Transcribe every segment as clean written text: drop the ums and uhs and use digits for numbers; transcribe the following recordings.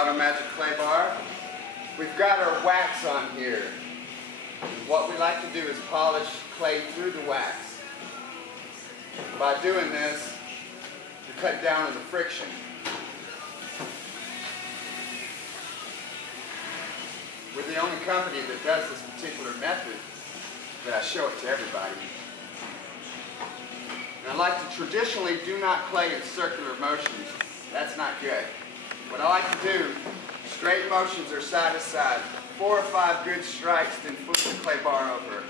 Auto Magic clay bar. We've got our wax on here. And what we like to do is polish clay through the wax. By doing this, we cut down on the friction. We're the only company that does this particular method that I show it to everybody. And I like to traditionally do not clay in circular motions. That's not good. What I like to do, straight motions are side to side. 4 or 5 good strikes, then flip the clay bar over.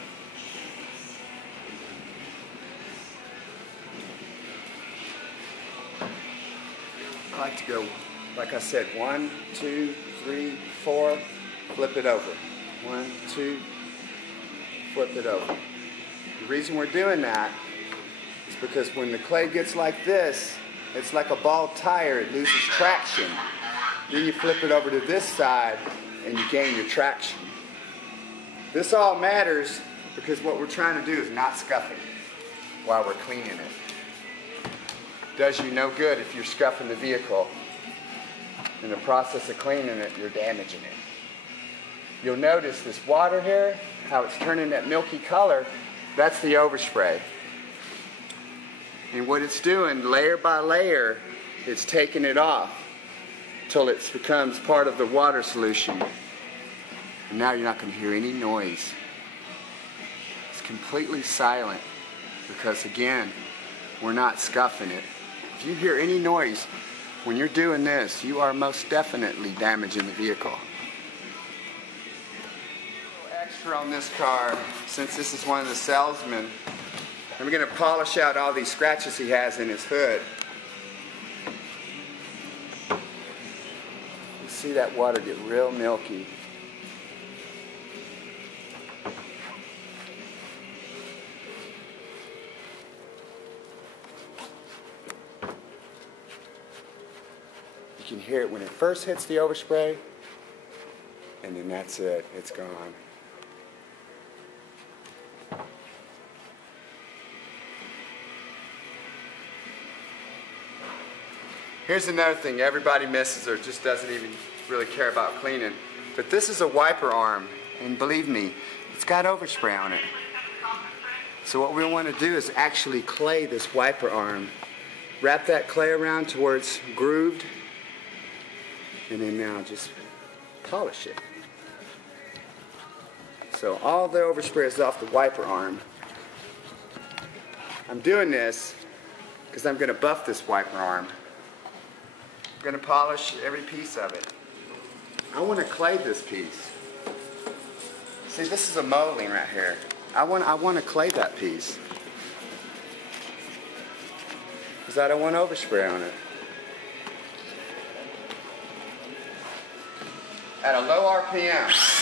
I like to go, like I said, 1, 2, 3, 4, flip it over. 1, 2, flip it over. The reason we're doing that is because when the clay gets like this, it's like a ball tire, it loses traction. Then you flip it over to this side and you gain your traction. This all matters because what we're trying to do is not scuff it while we're cleaning it. Does you no good if you're scuffing the vehicle. In the process of cleaning it, you're damaging it. You'll notice this water here, how it's turning that milky color, that's the overspray. And what it's doing, layer by layer, it's taking it off till it becomes part of the water solution. And now you're not going to hear any noise. It's completely silent because, again, we're not scuffing it. If you hear any noise when you're doing this, you are most definitely damaging the vehicle. Extra on this car, since this is one of the salesmen, I'm going to polish out all these scratches he has in his hood. You see that water get real milky. You can hear it when it first hits the overspray, and then that's it, it's gone. Here's another thing everybody misses or just doesn't even really care about cleaning. But this is a wiper arm, and believe me, it's got overspray on it. So what we want to do is actually clay this wiper arm. Wrap that clay around to where it's grooved, and then now just polish it. So all the overspray is off the wiper arm. I'm doing this because I'm going to buff this wiper arm. I'm going to polish every piece of it. I want to clay this piece. See, this is a molding right here. I want to clay that piece because I don't want overspray on it. At a low RPM.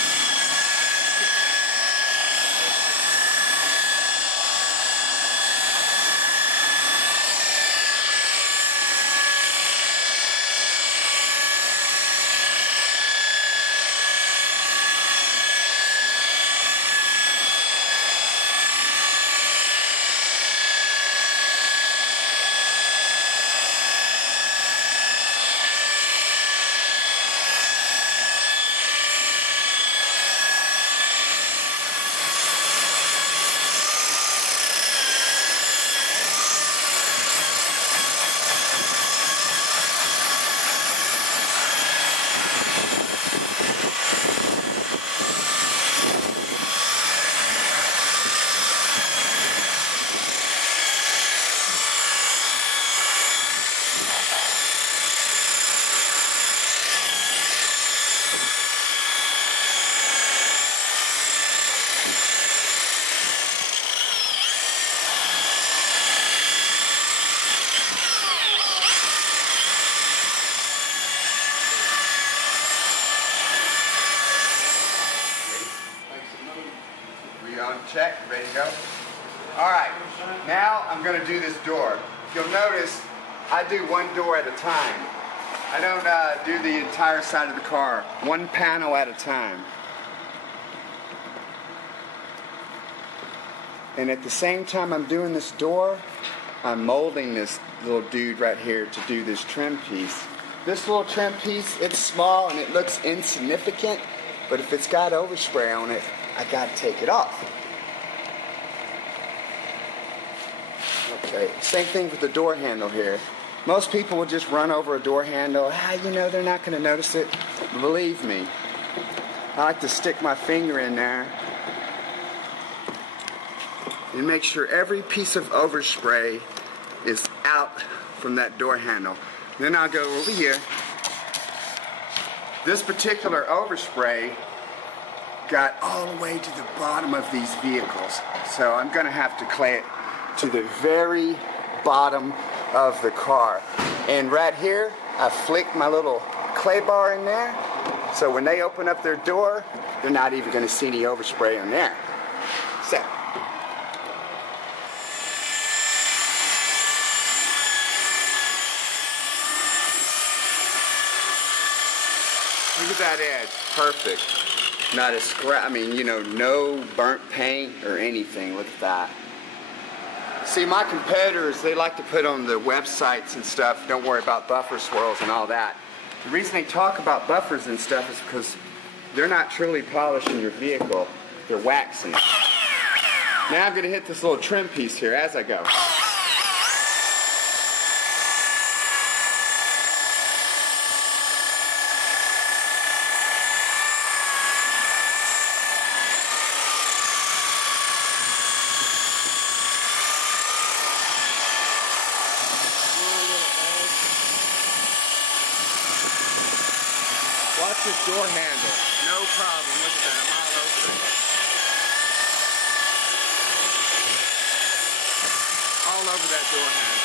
Check, ready to go? Alright, now I'm going to do this door. You'll notice I do one door at a time. I don't do the entire side of the car, one panel at a time. And at the same time I'm doing this door, I'm molding this little dude right here to do this trim piece. this little trim piece, it's small and it looks insignificant, but if it's got overspray on it, I gotta take it off. Okay, same thing with the door handle here. Most people will just run over a door handle. You know, they're not gonna notice it. Believe me, I like to stick my finger in there and make sure every piece of overspray is out from that door handle. Then I'll go over here. This particular overspray got all the way to the bottom of these vehicles. So I'm gonna have to clay it to the very bottom of the car. And right here, I flick my little clay bar in there. So when they open up their door, they're not even gonna see any overspray in there. So. Look at that edge, perfect. Not a scratch, I mean, you know, no burnt paint or anything. Look at that. See, my competitors, they like to put on their websites and stuff, don't worry about buffer swirls and all that. The reason they talk about buffers and stuff is because they're not truly polishing your vehicle, they're waxing it. Now I'm gonna hit this little trim piece here as I go. Watch this door handle. No problem. Look at that. I'm all over it. All over that door handle.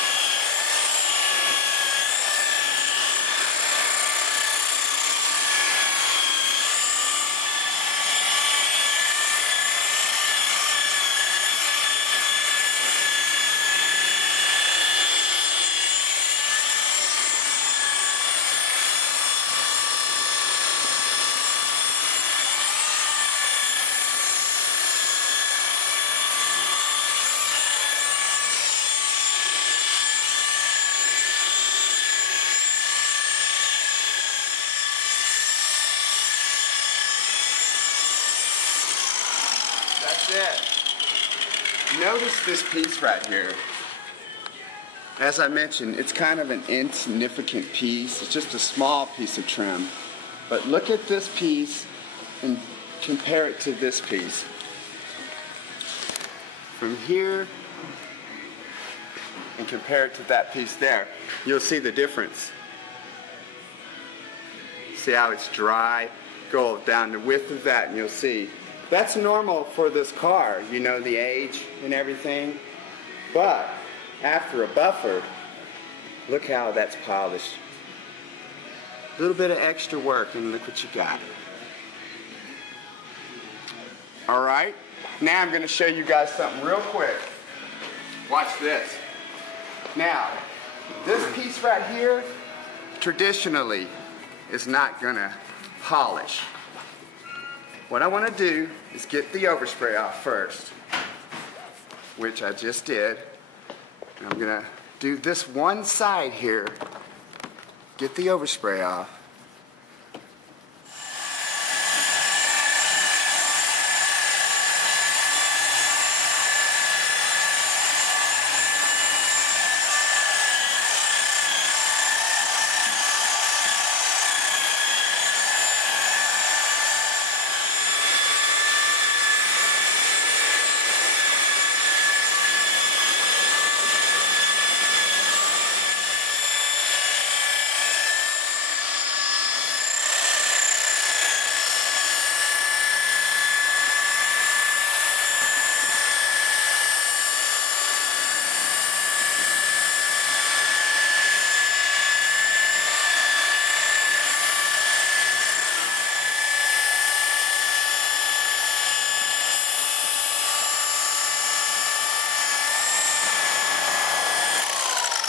That's it. Notice this piece right here. As I mentioned, it's kind of an insignificant piece. It's just a small piece of trim. But look at this piece and compare it to this piece. From here and compare it to that piece there, you'll see the difference. See how it's dry? Go down the width of that and you'll see. That's normal for this car, you know, the age and everything. But after a buffer, look how that's polished. A little bit of extra work and look what you got. Alright, now I'm going to show you guys something real quick. Watch this. Now, this piece right here, traditionally, is not going to polish. What I want to do is get the overspray off first, which I just did. And I'm going to do this one side here, get the overspray off.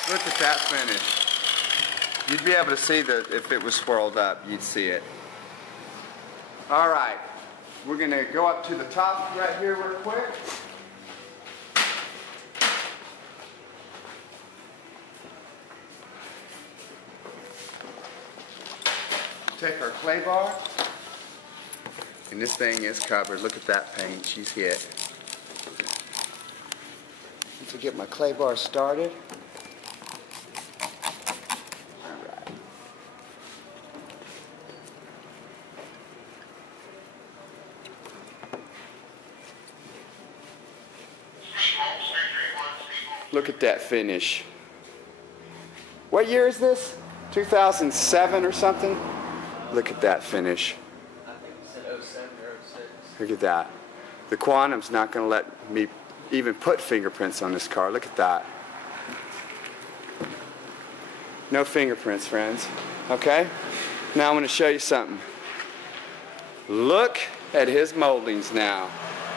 Look at that finish. You'd be able to see that if it was swirled up, you'd see it. All right, we're going to go up to the top right here real quick. take our clay bar, and this thing is covered. Look at that paint she's hit. Once I get my clay bar started, alright. Look at that finish. What year is this? 2007 or something? Look at that finish. I think you said 07 or 06. Look at that. The Quantum's not going to let me even put fingerprints on this car. Look at that. No fingerprints, friends. Okay? Now I'm going to show you something. Look at his moldings now.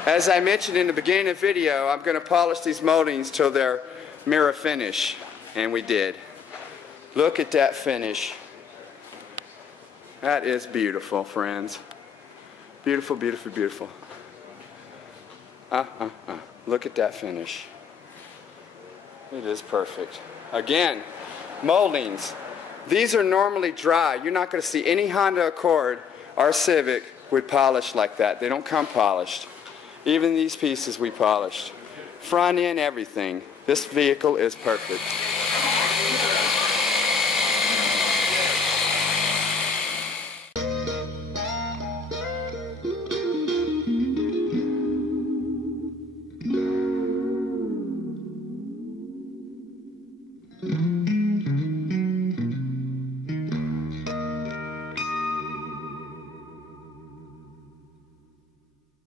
As I mentioned in the beginning of the video, I'm going to polish these moldings till they're mirror finish. And we did. Look at that finish. That is beautiful, friends. Beautiful, beautiful, beautiful. Look at that finish. It is perfect. Again, moldings. These are normally dry. You're not going to see any Honda Accord or Civic with polish like that. They don't come polished. Even these pieces we polished. Front end, everything. This vehicle is perfect.